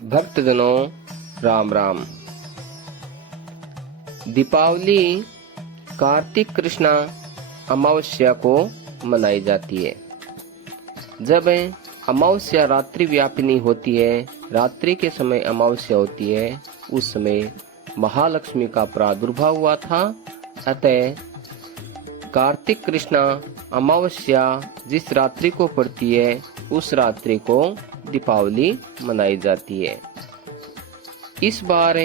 भक्तजनों राम राम। दीपावली कार्तिक कृष्णा अमावस्या को मनाई जाती है। जब अमावस्या रात्रि व्यापिनी होती है, रात्रि के समय अमावस्या होती है, उस समय महालक्ष्मी का प्रादुर्भाव हुआ था। अतः कार्तिक कृष्णा अमावस्या जिस रात्रि को पड़ती है, उस रात्रि को दीपावली मनाई जाती है। इस बार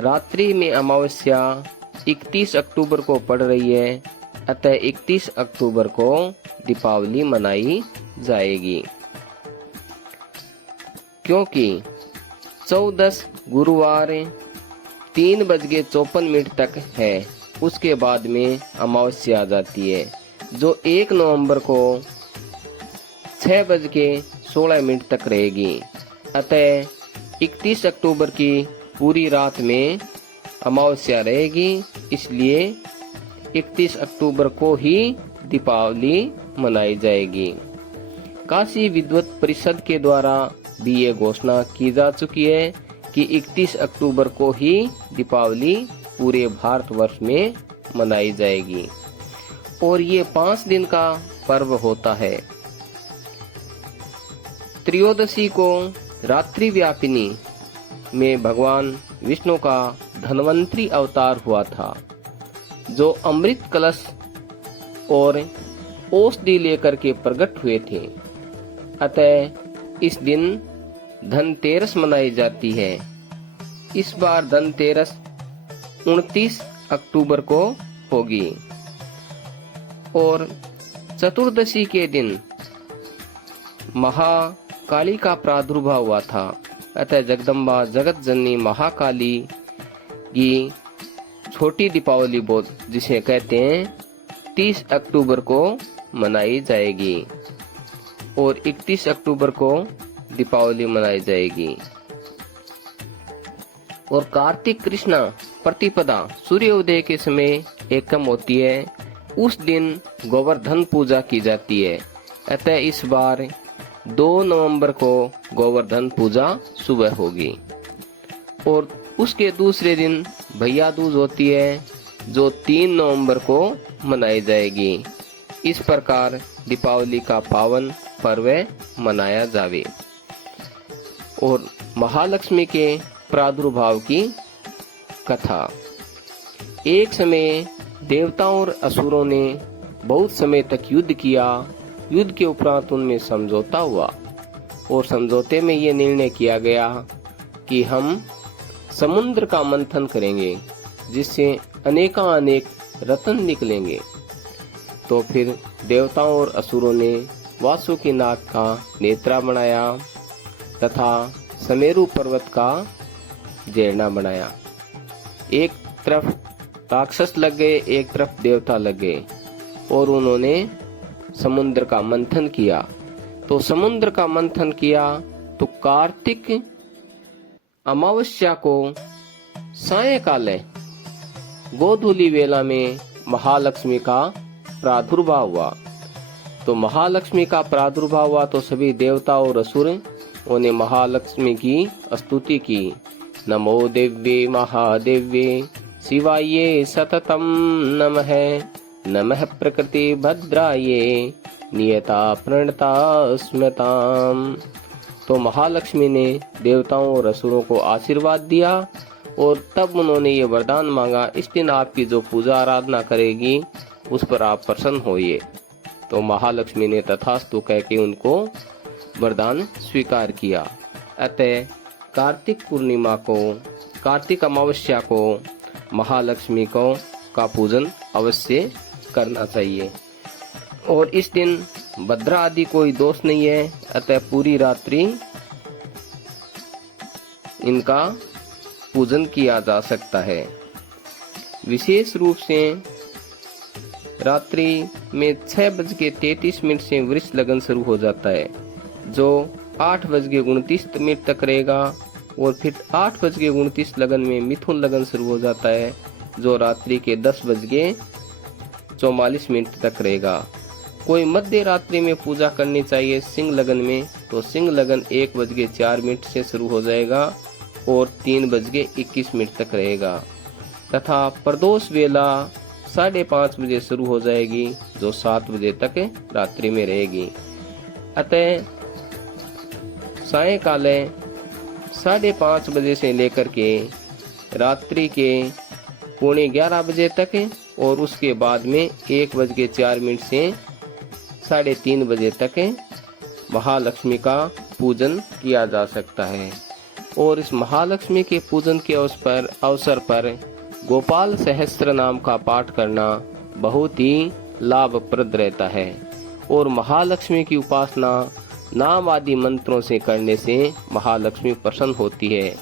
रात्रि में अमावस्या 31 अक्टूबर को पड़ रही है, अतः 31 अक्टूबर को दीपावली मनाई जाएगी। क्योंकि 14 गुरुवार 3:54 तक है, उसके बाद में अमावस्या आ जाती है, जो 1 नवंबर को 6:16 तक रहेगी। अतः 31 अक्टूबर की पूरी रात में अमावस्या रहेगी, इसलिए 31 अक्टूबर को ही दीपावली मनाई जाएगी। काशी विद्वत परिषद के द्वारा भी ये घोषणा की जा चुकी है कि 31 अक्टूबर को ही दीपावली पूरे भारतवर्ष में मनाई जाएगी और ये 5 दिन का पर्व होता है। त्रयोदशी को रात्रि व्यापिनी में भगवान विष्णु का धन्वंतरी अवतार हुआ था, जो अमृत कलश और औषधि लेकर के प्रकट हुए थे। अतः इस दिन धनतेरस मनाई जाती है। इस बार धनतेरस 29 अक्टूबर को होगी और चतुर्दशी के दिन महाकाली का प्रादुर्भाव हुआ था। अतः जगदम्बा जगत जननी महाकाली की छोटी दीपावली जिसे कहते हैं 30 अक्टूबर को मनाई जाएगी और 31 अक्टूबर को दीपावली मनाई जाएगी। और कार्तिक कृष्णा प्रतिपदा सूर्योदय के समय एकम होती है, उस दिन गोवर्धन पूजा की जाती है। अतः इस बार 2 नवंबर को गोवर्धन पूजा सुबह होगी और उसके दूसरे दिन भैया दूज होती है, जो 3 नवंबर को मनाई जाएगी। इस प्रकार दीपावली का पावन पर्व मनाया जावे। और महालक्ष्मी के प्रादुर्भाव की कथा। एक समय देवताओं और असुरों ने बहुत समय तक युद्ध किया। युद्ध के उपरांत उनमें समझौता हुआ और समझौते में ये निर्णय किया गया कि हम समुद्र का मंथन करेंगे, जिससे अनेक रत्न निकलेंगे। तो फिर देवताओं और असुरों ने वासुकी नाग का नेत्रा बनाया तथा समेरु पर्वत का जैना बनाया। एक तरफ राक्षस लग गए, एक तरफ देवता लग गए और उन्होंने समुद्र का मंथन किया। तो समुद्र का मंथन किया तो कार्तिक अमावस्या को सायंकाल गोधूली वेला में महालक्ष्मी का प्रादुर्भाव हुआ। तो महालक्ष्मी का प्रादुर्भाव हुआ तो सभी देवता और असुर उन्हें महालक्ष्मी की स्तुति की। नमो देव्ये महादेव्ये शिवाये सततम नमः, नमः प्रकृति भद्राये नियता प्रणता स्मृताम। तो महालक्ष्मी ने देवताओं और असुरों को आशीर्वाद दिया और तब उन्होंने ये वरदान मांगा, इस दिन आपकी जो पूजा आराधना करेगी उस पर आप प्रसन्न होइए। तो महालक्ष्मी ने तथास्तु कह के उनको वरदान स्वीकार किया। अतः कार्तिक पूर्णिमा को, कार्तिक अमावस्या को महालक्ष्मी को का पूजन अवश्य करना चाहिए। और इस दिन भद्रा आदि कोई दोष नहीं है, अतः पूरी रात्रि इनका पूजन किया जा सकता है। विशेष रूप से रात्रि में 6:33 से वृष लगन शुरू हो जाता है, जो 8:29 तक रहेगा और फिर 8:29 लगन में मिथुन लगन शुरू हो जाता है, जो रात्रि के 10:44 तक रहेगा कोई मध्य रात्रि में पूजा करनी चाहिए सिंह लगन में, तो सिंह लगन 1:04 से शुरू हो जाएगा और 3:21 तक रहेगा, तथा प्रदोष वेला 5:30 बजे शुरू हो जाएगी जो 7 बजे तक रात्रि में रहेगी। अतः सायंकाल 5:30 बजे से लेकर के रात्रि के 11:15 बजे तक और उसके बाद में 1:04 से 3:30 बजे तक महालक्ष्मी का पूजन किया जा सकता है। और इस महालक्ष्मी के पूजन के अवसर पर गोपाल सहस्त्र नाम का पाठ करना बहुत ही लाभप्रद रहता है। और महालक्ष्मी की उपासना नाम आदि मंत्रों से करने से महालक्ष्मी प्रसन्न होती है।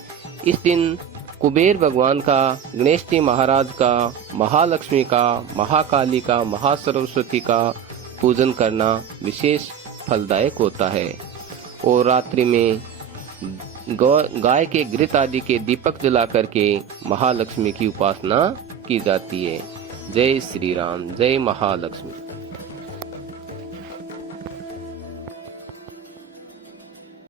इस दिन कुबेर भगवान का, गणेश जी महाराज का, महालक्ष्मी का, महाकाली का, महासरस्वती का पूजन करना विशेष फलदायक होता है। और रात्रि में गाय के घृत आदि के दीपक जला करके महालक्ष्मी की उपासना की जाती है। जय श्री राम, जय महालक्ष्मी।